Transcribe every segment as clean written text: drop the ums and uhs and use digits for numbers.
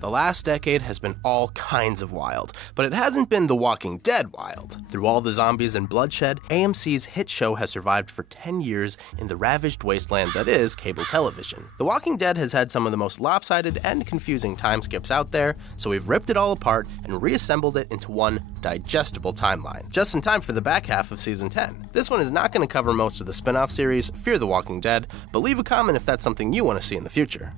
The last decade has been all kinds of wild, but it hasn't been The Walking Dead wild. Through all the zombies and bloodshed, AMC's hit show has survived for 10 years in the ravaged wasteland that is cable television. The Walking Dead has had some of the most lopsided and confusing time skips out there, so we've ripped it all apart and reassembled it into one digestible timeline, just in time for the back half of Season 10. This one is not going to cover most of the spin-off series, Fear the Walking Dead, but leave a comment if that's something you want to see in the future.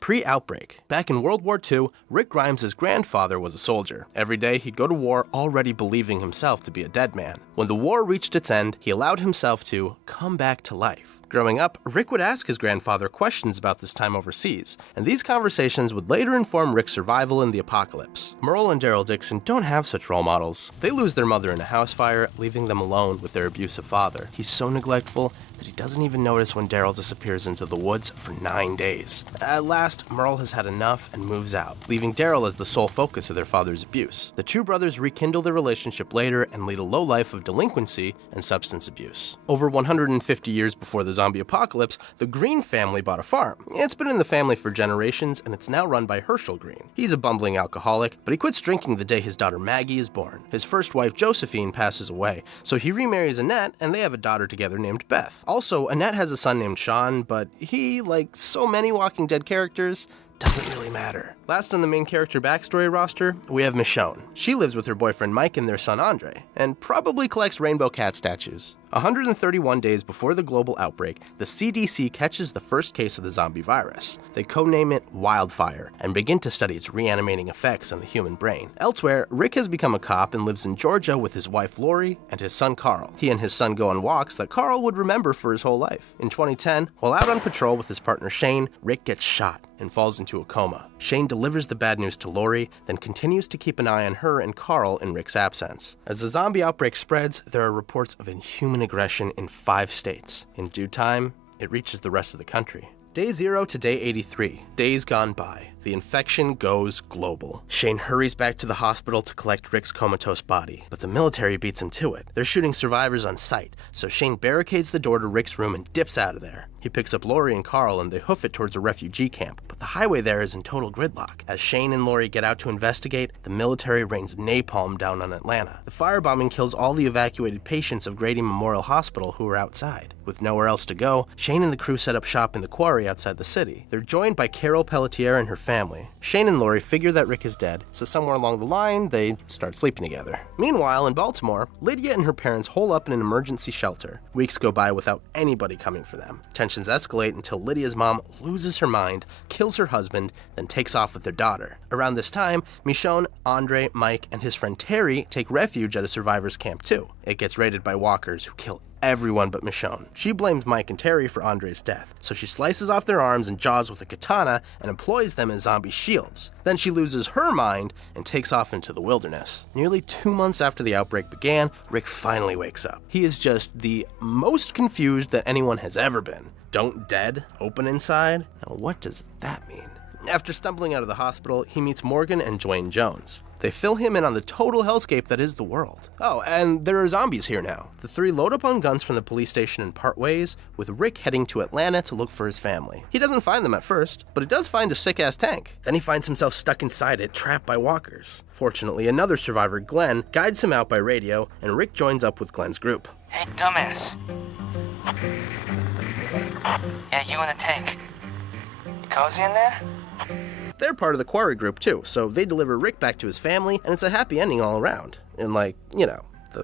Pre-outbreak. Back in World War II, Rick Grimes' grandfather was a soldier. Every day he'd go to war already believing himself to be a dead man. When the war reached its end, he allowed himself to come back to life. Growing up, Rick would ask his grandfather questions about this time overseas, and these conversations would later inform Rick's survival in the apocalypse. Merle and Daryl Dixon don't have such role models. They lose their mother in a house fire, leaving them alone with their abusive father. He's so neglectful that he doesn't even notice when Daryl disappears into the woods for 9 days. At last, Merle has had enough and moves out, leaving Daryl as the sole focus of their father's abuse. The two brothers rekindle their relationship later and lead a low life of delinquency and substance abuse. Over 150 years before the zombie apocalypse, the Green family bought a farm. It's been in the family for generations, and it's now run by Herschel Green. He's a bumbling alcoholic, but he quits drinking the day his daughter Maggie is born. His first wife Josephine passes away, so he remarries Annette, and they have a daughter together named Beth. Also, Annette has a son named Sean, but he, like so many Walking Dead characters, doesn't really matter. Last on the main character backstory roster, we have Michonne. She lives with her boyfriend Mike and their son Andre, and probably collects rainbow cat statues. 131 days before the global outbreak, the CDC catches the first case of the zombie virus. They codename it Wildfire and begin to study its reanimating effects on the human brain. Elsewhere, Rick has become a cop and lives in Georgia with his wife Lori and his son Carl. He and his son go on walks that Carl would remember for his whole life. In 2010, while out on patrol with his partner Shane, Rick gets shot and falls into a coma. Shane delivers the bad news to Lori, then continues to keep an eye on her and Carl in Rick's absence. As the zombie outbreak spreads, there are reports of inhuman aggression in 5 states. In due time, it reaches the rest of the country. Day 0 to day 83, days gone by. The infection goes global. Shane hurries back to the hospital to collect Rick's comatose body, but the military beats him to it. They're shooting survivors on sight, so Shane barricades the door to Rick's room and dips out of there. He picks up Lori and Carl and they hoof it towards a refugee camp, but the highway there is in total gridlock. As Shane and Lori get out to investigate, the military rains napalm down on Atlanta. The firebombing kills all the evacuated patients of Grady Memorial Hospital who are outside. With nowhere else to go, Shane and the crew set up shop in the quarry outside the city. They're joined by Carol Pelletier and her family. Shane and Lori figure that Rick is dead, so somewhere along the line, they start sleeping together. Meanwhile, in Baltimore, Lydia and her parents hole up in an emergency shelter. Weeks go by without anybody coming for them. Tensions escalate until Lydia's mom loses her mind, kills her husband, then takes off with their daughter. Around this time, Michonne, Andre, Mike, and his friend Terry take refuge at a survivors camp too. It gets raided by walkers who kill everyone but Michonne. She blames Mike and Terry for Andre's death, so she slices off their arms and jaws with a katana and employs them as zombie shields. Then she loses her mind and takes off into the wilderness. Nearly 2 months after the outbreak began, Rick finally wakes up. He is just the most confused that anyone has ever been. Don't dead, open inside? Now what does that mean? After stumbling out of the hospital, he meets Morgan and Dwayne Jones. They fill him in on the total hellscape that is the world. Oh, and there are zombies here now. The three load up on guns from the police station and part ways, with Rick heading to Atlanta to look for his family. He doesn't find them at first, but he does find a sick-ass tank. Then he finds himself stuck inside it, trapped by walkers. Fortunately, another survivor, Glenn, guides him out by radio, and Rick joins up with Glenn's group. Hey, dumbass. Yeah, you in the tank. You cozy in there? They're part of the quarry group too, so they deliver Rick back to his family, and it's a happy ending all around. In the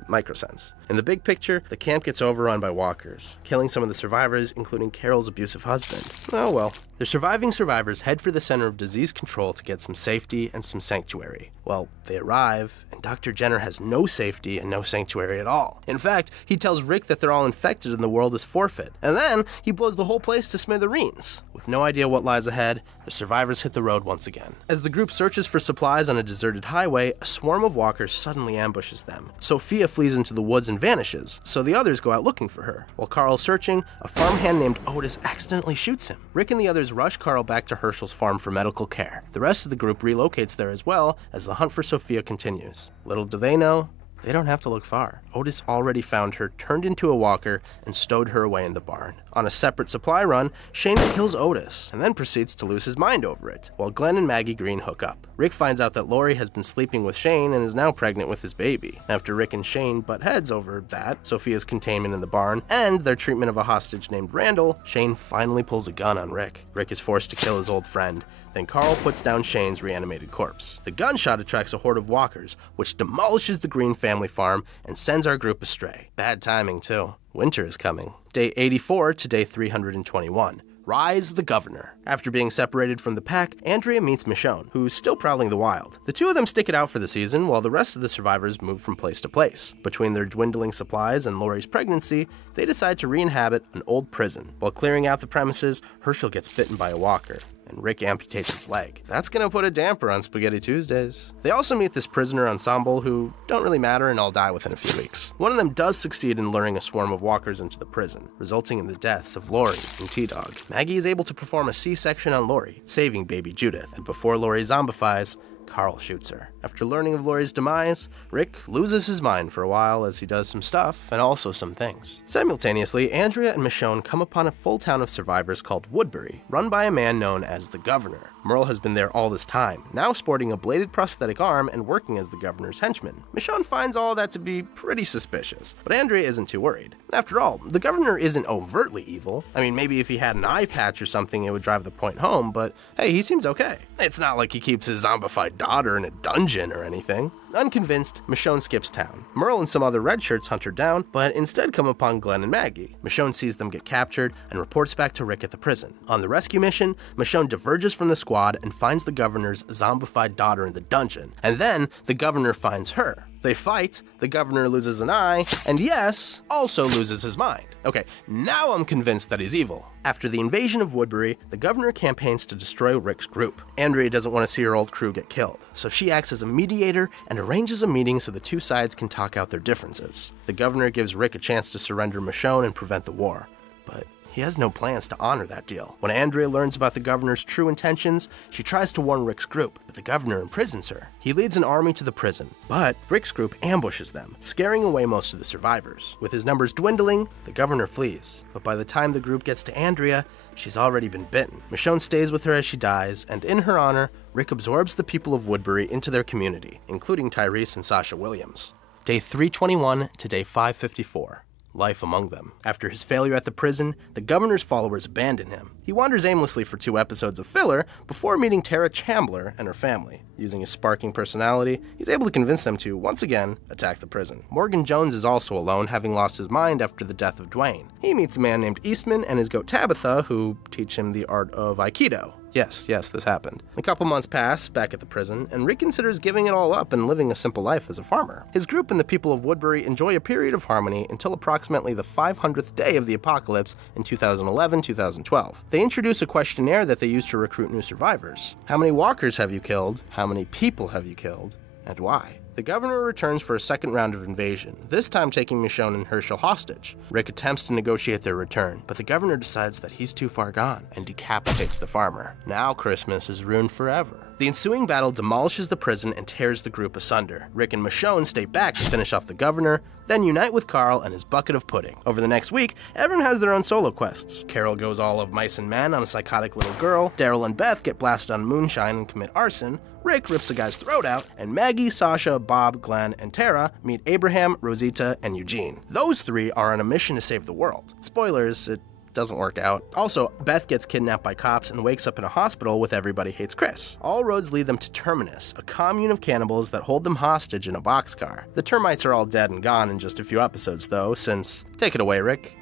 micro sense. In the big picture, the camp gets overrun by walkers, killing some of the survivors, including Carol's abusive husband. Oh well. The surviving survivors head for the Center of Disease Control to get some safety and some sanctuary. Well, they arrive, and Dr. Jenner has no safety and no sanctuary at all. In fact, he tells Rick that they're all infected and the world is forfeit. And then, he blows the whole place to smithereens. With no idea what lies ahead, the survivors hit the road once again. As the group searches for supplies on a deserted highway, a swarm of walkers suddenly ambushes them. Sophia flees into the woods and vanishes, so the others go out looking for her. While Carl's searching, a farmhand named Otis accidentally shoots him. Rick and the others rush Carl back to Herschel's farm for medical care. The rest of the group relocates there as well as the hunt for Sophia continues. Little do they know, They don't have to look far. Otis already found her, turned into a walker, and stowed her away in the barn. On a separate supply run, Shane kills Otis, and then proceeds to lose his mind over it, while Glenn and Maggie Green hook up. Rick finds out that Lori has been sleeping with Shane and is now pregnant with his baby. After Rick and Shane butt heads over that, Sophia's containment in the barn, and their treatment of a hostage named Randall, Shane finally pulls a gun on Rick. Rick is forced to kill his old friend. Then Carl puts down Shane's reanimated corpse. The gunshot attracts a horde of walkers, which demolishes the Green family farm and sends our group astray. Bad timing, too. Winter is coming. Day 84 to day 321. Rise the Governor. After being separated from the pack, Andrea meets Michonne, who's still prowling the wild. The two of them stick it out for the season, while the rest of the survivors move from place to place. Between their dwindling supplies and Lori's pregnancy, they decide to re-inhabit an old prison. While clearing out the premises, Herschel gets bitten by a walker, and Rick amputates his leg. That's gonna put a damper on Spaghetti Tuesdays. They also meet this prisoner ensemble who don't really matter and all die within a few weeks. One of them does succeed in luring a swarm of walkers into the prison, resulting in the deaths of Lori and T-Dog. Maggie is able to perform a C-section on Lori, saving baby Judith, and before Lori zombifies, Carl shoots her. After learning of Lori's demise, Rick loses his mind for a while as he does some stuff and also some things. Simultaneously, Andrea and Michonne come upon a full town of survivors called Woodbury, run by a man known as the Governor. Merle has been there all this time, now sporting a bladed prosthetic arm and working as the governor's henchman. Michonne finds all that to be pretty suspicious, but Andrea isn't too worried. After all, the governor isn't overtly evil. I mean, maybe if he had an eye patch or something it would drive the point home, but hey, he seems okay. It's not like he keeps his zombified daughter in a dungeon or anything. Unconvinced, Michonne skips town. Merle and some other red shirts hunt her down, but instead come upon Glenn and Maggie. Michonne sees them get captured and reports back to Rick at the prison. On the rescue mission, Michonne diverges from the squad and finds the governor's zombified daughter in the dungeon, and then the governor finds her. They fight, the governor loses an eye, and yes, also loses his mind. Okay, now I'm convinced that he's evil. After the invasion of Woodbury, the governor campaigns to destroy Rick's group. Andrea doesn't want to see her old crew get killed, so she acts as a mediator and arranges a meeting so the two sides can talk out their differences. The governor gives Rick a chance to surrender Michonne and prevent the war, but he has no plans to honor that deal. When Andrea learns about the governor's true intentions, she tries to warn Rick's group, but the governor imprisons her. He leads an army to the prison, but Rick's group ambushes them, scaring away most of the survivors. With his numbers dwindling, the governor flees, but by the time the group gets to Andrea, she's already been bitten. Michonne stays with her as she dies, and in her honor, Rick absorbs the people of Woodbury into their community, including Tyrese and Sasha Williams. Day 321 to day 554. Life among them. After his failure at the prison, the governor's followers abandon him. He wanders aimlessly for 2 episodes of filler before meeting Tara Chambler and her family. Using his sparking personality, he's able to convince them to, once again, attack the prison. Morgan Jones is also alone, having lost his mind after the death of Dwayne. He meets a man named Eastman and his goat Tabitha, who teach him the art of Aikido. Yes, this happened. A couple months pass back at the prison, and Rick considers giving it all up and living a simple life as a farmer. His group and the people of Woodbury enjoy a period of harmony until approximately the 500th day of the apocalypse in 2011-2012. They introduce a questionnaire that they use to recruit new survivors. How many walkers have you killed? How many people have you killed? And why? The governor returns for a second round of invasion, this time taking Michonne and Herschel hostage. Rick attempts to negotiate their return, but the governor decides that he's too far gone and decapitates the farmer. Now Christmas is ruined forever. The ensuing battle demolishes the prison and tears the group asunder. Rick and Michonne stay back to finish off the governor, then unite with Carl and his bucket of pudding. Over the next week, everyone has their own solo quests. Carol goes all of mice and men on a psychotic little girl, Daryl and Beth get blasted on moonshine and commit arson, Rick rips a guy's throat out, and Maggie, Sasha, Bob, Glenn, and Tara meet Abraham, Rosita, and Eugene. Those 3 are on a mission to save the world. Spoilers, it doesn't work out. Also, Beth gets kidnapped by cops and wakes up in a hospital with Everybody Hates Chris. All roads lead them to Terminus, a commune of cannibals that hold them hostage in a boxcar. The termites are all dead and gone in just a few episodes though, since... Take it away, Rick.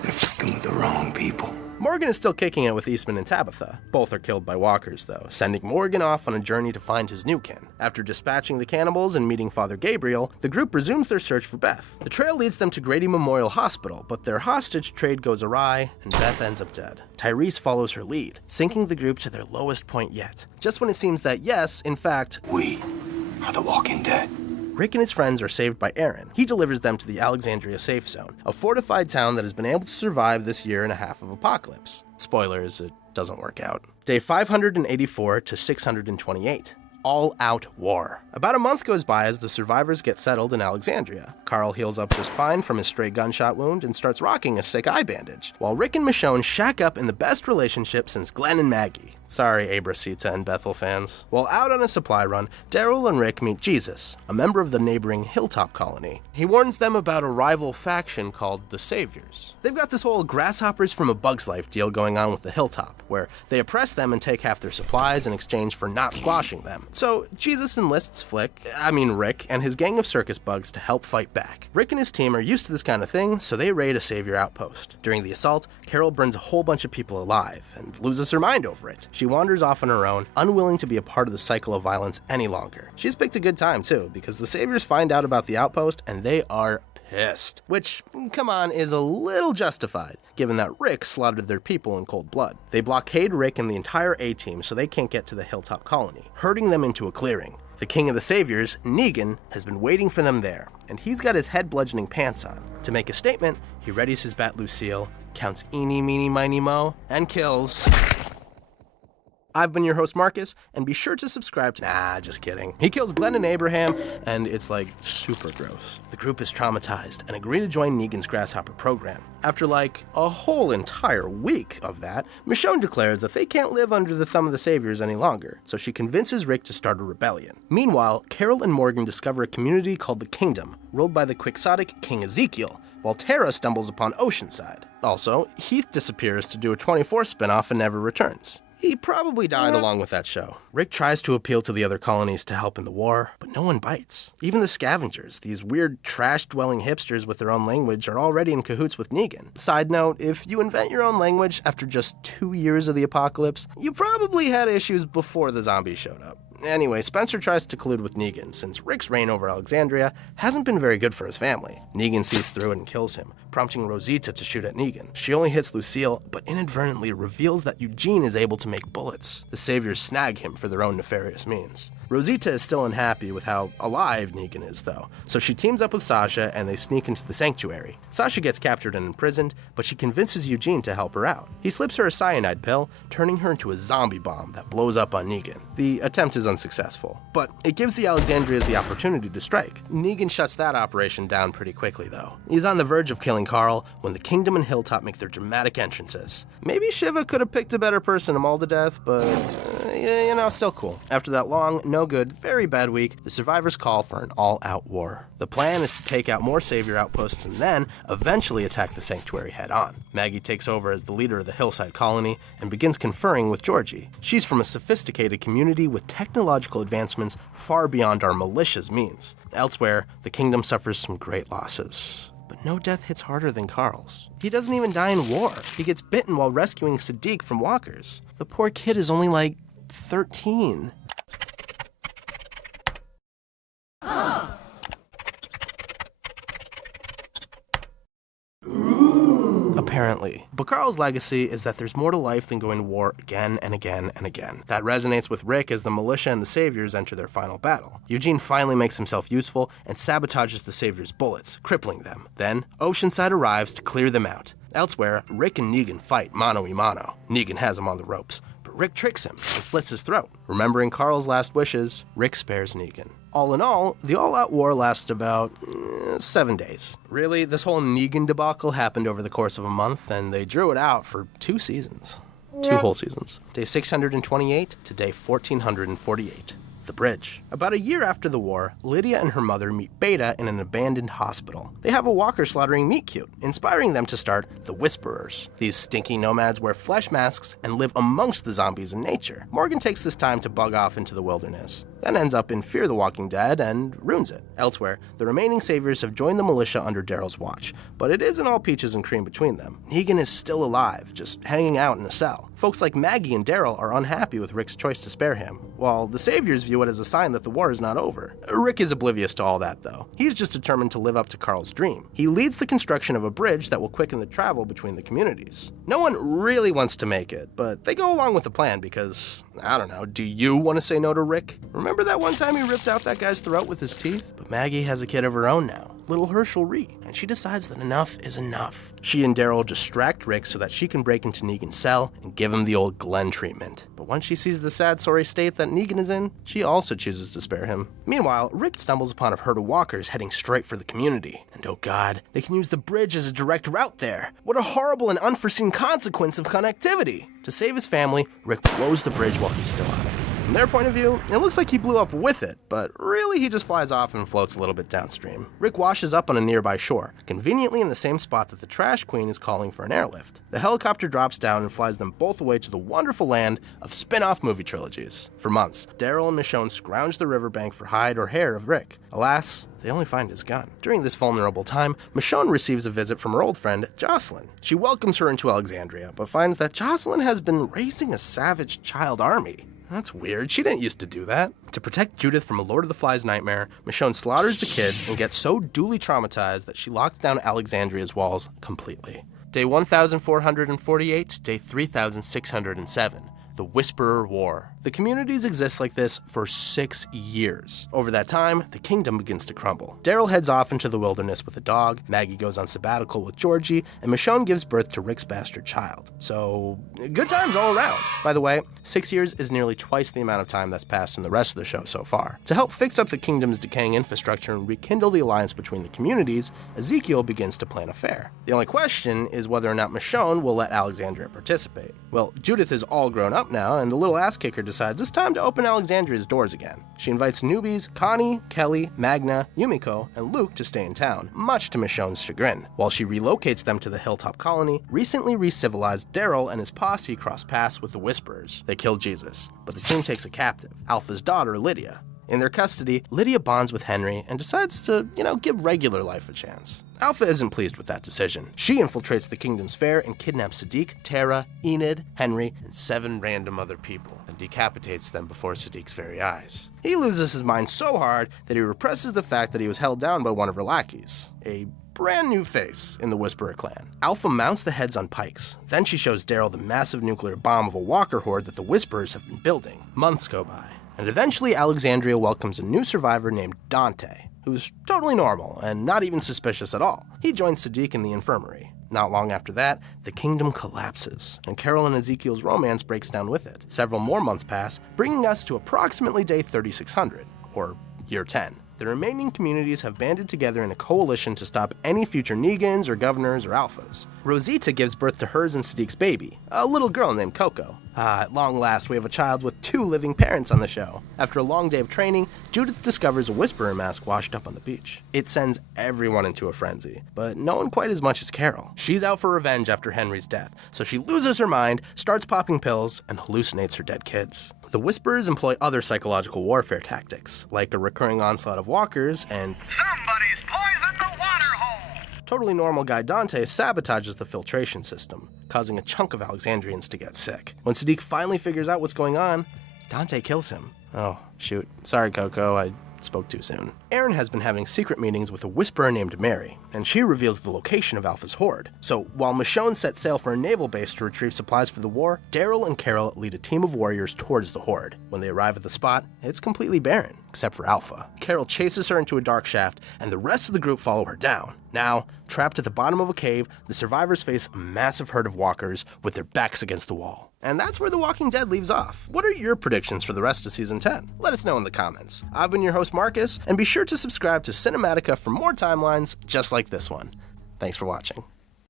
They're fucking with the wrong people. Morgan is still kicking it with Eastman and Tabitha. Both are killed by walkers, though, sending Morgan off on a journey to find his new kin. After dispatching the cannibals and meeting Father Gabriel, the group resumes their search for Beth. The trail leads them to Grady Memorial Hospital, but their hostage trade goes awry, and Beth ends up dead. Tyrese follows her lead, sinking the group to their lowest point yet. Just when it seems that yes, in fact, We are the Walking Dead. Rick and his friends are saved by Aaron. He delivers them to the Alexandria Safe Zone, a fortified town that has been able to survive this year and a half of apocalypse. Spoilers, it doesn't work out. Day 584 to 628. all-out war. About a month goes by as the survivors get settled in Alexandria. Carl heals up just fine from his stray gunshot wound and starts rocking a sick eye bandage, while Rick and Michonne shack up in the best relationship since Glenn and Maggie. Sorry, Abracita and Bethel fans. While out on a supply run, Daryl and Rick meet Jesus, a member of the neighboring Hilltop colony. He warns them about a rival faction called the Saviors. They've got this whole grasshoppers from a Bug's Life deal going on with the Hilltop, where they oppress them and take half their supplies in exchange for not squashing them. So Jesus enlists Rick, and his gang of circus bugs to help fight back. Rick and his team are used to this kind of thing, so they raid a Savior outpost. During the assault, Carol burns a whole bunch of people alive and loses her mind over it. She wanders off on her own, unwilling to be a part of the cycle of violence any longer. She's picked a good time too, because the Saviors find out about the outpost and they are pissed. Which, come on, is a little justified, given that Rick slaughtered their people in cold blood. They blockade Rick and the entire A-team so they can't get to the Hilltop colony, herding them into a clearing. The king of the Saviors, Negan, has been waiting for them there, and he's got his head bludgeoning pants on. To make a statement, he readies his Bat Lucille, counts eeny, meeny, miny, mo, and kills. I've been your host, Marcus, and be sure to subscribe to... just kidding. He kills Glenn and Abraham, and it's like super gross. The group is traumatized and agree to join Negan's Grasshopper program. After like a whole entire week of that, Michonne declares that they can't live under the thumb of the Saviors any longer, so she convinces Rick to start a rebellion. Meanwhile, Carol and Morgan discover a community called the Kingdom, ruled by the quixotic King Ezekiel, while Tara stumbles upon Oceanside. Also, Heath disappears to do a 24 spinoff and never returns. He probably died along with that show. Rick tries to appeal to the other colonies to help in the war, but no one bites. Even the scavengers, these weird trash-dwelling hipsters with their own language, are already in cahoots with Negan. Side note, if you invent your own language after just 2 years of the apocalypse, you probably had issues before the zombies showed up. Anyway, Spencer tries to collude with Negan, since Rick's reign over Alexandria hasn't been very good for his family. Negan sees through it and kills him, prompting Rosita to shoot at Negan. She only hits Lucille, but inadvertently reveals that Eugene is able to make bullets. The Saviors snag him for their own nefarious means. Rosita is still unhappy with how alive Negan is, though, so she teams up with Sasha and they sneak into the sanctuary. Sasha gets captured and imprisoned, but she convinces Eugene to help her out. He slips her a cyanide pill, turning her into a zombie bomb that blows up on Negan. The attempt is unsuccessful, but it gives the Alexandrians the opportunity to strike. Negan shuts that operation down pretty quickly, though. He's on the verge of killing Carl when the Kingdom and Hilltop make their dramatic entrances. Maybe Shiva could have picked a better person to maul to death, but still cool. After that long, no good, very bad week, the survivors call for an all-out war. The plan is to take out more Savior outposts and then eventually attack the sanctuary head-on. Maggie takes over as the leader of the Hillside colony and begins conferring with Georgie. She's from a sophisticated community with technological advancements far beyond our malicious means. Elsewhere, the kingdom suffers some great losses. But no death hits harder than Carl's. He doesn't even die in war. He gets bitten while rescuing Sadiq from walkers. The poor kid is only like 13. Apparently. But Carl's legacy is that there's more to life than going to war again and again and again. That resonates with Rick as the militia and the Saviors enter their final battle. Eugene finally makes himself useful and sabotages the Saviors' bullets, crippling them. Then, Oceanside arrives to clear them out. Elsewhere, Rick and Negan fight mano-a-mano. Negan has him on the ropes, but Rick tricks him and slits his throat. Remembering Carl's last wishes, Rick spares Negan. All in all, the all-out war lasted about 7 days. Really, this whole Negan debacle happened over the course of a month, and they drew it out for 2 seasons. 2 whole seasons. Day 628 to day 1448. The bridge. About a year after the war, Lydia and her mother meet Beta in an abandoned hospital. They have a walker slaughtering meat cute, inspiring them to start the Whisperers. These stinky nomads wear flesh masks and live amongst the zombies in nature. Morgan takes this time to bug off into the wilderness, then ends up in Fear the Walking Dead and ruins it. Elsewhere, the remaining Saviors have joined the militia under Daryl's watch, but it isn't all peaches and cream between them. Negan is still alive, just hanging out in a cell. Folks like Maggie and Daryl are unhappy with Rick's choice to spare him, while the Saviors view it as a sign that the war is not over. Rick is oblivious to all that, though. He's just determined to live up to Carl's dream. He leads the construction of a bridge that will quicken the travel between the communities. No one really wants to make it, but they go along with the plan because, I don't know, do you want to say no to Rick? Remember that one time he ripped out that guy's throat with his teeth? But Maggie has a kid of her own now. little Herschel Ree, and she decides that enough is enough. She and Daryl distract Rick so that she can break into Negan's cell and give him the old Glenn treatment. But once she sees the sad, sorry state that Negan is in, she also chooses to spare him. Meanwhile, Rick stumbles upon a herd of walkers heading straight for the community. And oh god, they can use the bridge as a direct route there. What a horrible and unforeseen consequence of connectivity. To save his family, Rick blows the bridge while he's still on it. From their point of view, it looks like he blew up with it, but really he just flies off and floats a little bit downstream. Rick washes up on a nearby shore, conveniently in the same spot that the Trash Queen is calling for an airlift. The helicopter drops down and flies them both away to the wonderful land of spin-off movie trilogies. For months, Daryl and Michonne scrounge the riverbank for hide or hair of Rick. Alas, they only find his gun. During this vulnerable time, Michonne receives a visit from her old friend, Jocelyn. She welcomes her into Alexandria, but finds that Jocelyn has been raising a savage child army. That's weird, she didn't used to do that. To protect Judith from a Lord of the Flies nightmare, Michonne slaughters the kids and gets so duly traumatized that she locks down Alexandria's walls completely. Day 1448, day 3607. The Whisperer War. The communities exist like this for 6 years. Over that time, the kingdom begins to crumble. Daryl heads off into the wilderness with a dog, Maggie goes on sabbatical with Georgie, and Michonne gives birth to Rick's bastard child. So, good times all around. By the way, 6 years is nearly twice the amount of time that's passed in the rest of the show so far. To help fix up the kingdom's decaying infrastructure and rekindle the alliance between the communities, Ezekiel begins to plan a fair. The only question is whether or not Michonne will let Alexandria participate. Well, Judith is all grown up now, and the little ass-kicker decides it's time to open Alexandria's doors again. She invites newbies Connie, Kelly, Magna, Yumiko, and Luke to stay in town, much to Michonne's chagrin. While she relocates them to the Hilltop Colony, recently re-civilized Daryl and his posse cross paths with the Whisperers. They kill Jesus, but the team takes a captive, Alpha's daughter, Lydia. In their custody, Lydia bonds with Henry and decides to, give regular life a chance. Alpha isn't pleased with that decision. She infiltrates the kingdom's fair and kidnaps Sadiq, Tara, Enid, Henry, and 7 random other people, and decapitates them before Sadiq's very eyes. He loses his mind so hard that he represses the fact that he was held down by one of her lackeys, a brand new face in the Whisperer clan. Alpha mounts the heads on pikes. Then she shows Daryl the massive nuclear bomb of a walker horde that the Whisperers have been building. Months go by, and eventually Alexandria welcomes a new survivor named Dante, who's totally normal and not even suspicious at all. He joins Sadiq in the infirmary. Not long after that, the kingdom collapses, and Carol and Ezekiel's romance breaks down with it. Several more months pass, bringing us to approximately day 3600, or year 10. The remaining communities have banded together in a coalition to stop any future Negans or governors or Alphas. Rosita gives birth to hers and Sadiq's baby, a little girl named Coco. At long last, we have a child with 2 living parents on the show. After a long day of training, Judith discovers a Whisperer mask washed up on the beach. It sends everyone into a frenzy, but no one quite as much as Carol. She's out for revenge after Henry's death, so she loses her mind, starts popping pills, and hallucinates her dead kids. The Whisperers employ other psychological warfare tactics, like a recurring onslaught of walkers and Somebody's poisoned the water hole! Totally normal guy Dante sabotages the filtration system, causing a chunk of Alexandrians to get sick. When Sadiq finally figures out what's going on, Dante kills him. Oh, shoot. Sorry, Coco, I spoke too soon. Aaron has been having secret meetings with a Whisperer named Mary, and she reveals the location of Alpha's horde. So, while Michonne sets sail for a naval base to retrieve supplies for the war, Daryl and Carol lead a team of warriors towards the horde. When they arrive at the spot, it's completely barren, except for Alpha. Carol chases her into a dark shaft, and the rest of the group follow her down. Now, trapped at the bottom of a cave, the survivors face a massive herd of walkers with their backs against the wall. And that's where The Walking Dead leaves off. What are your predictions for the rest of Season 10? Let us know in the comments. I've been your host, Marcus, and be sure to subscribe to Cinematica for more timelines just like this one. Thanks for watching.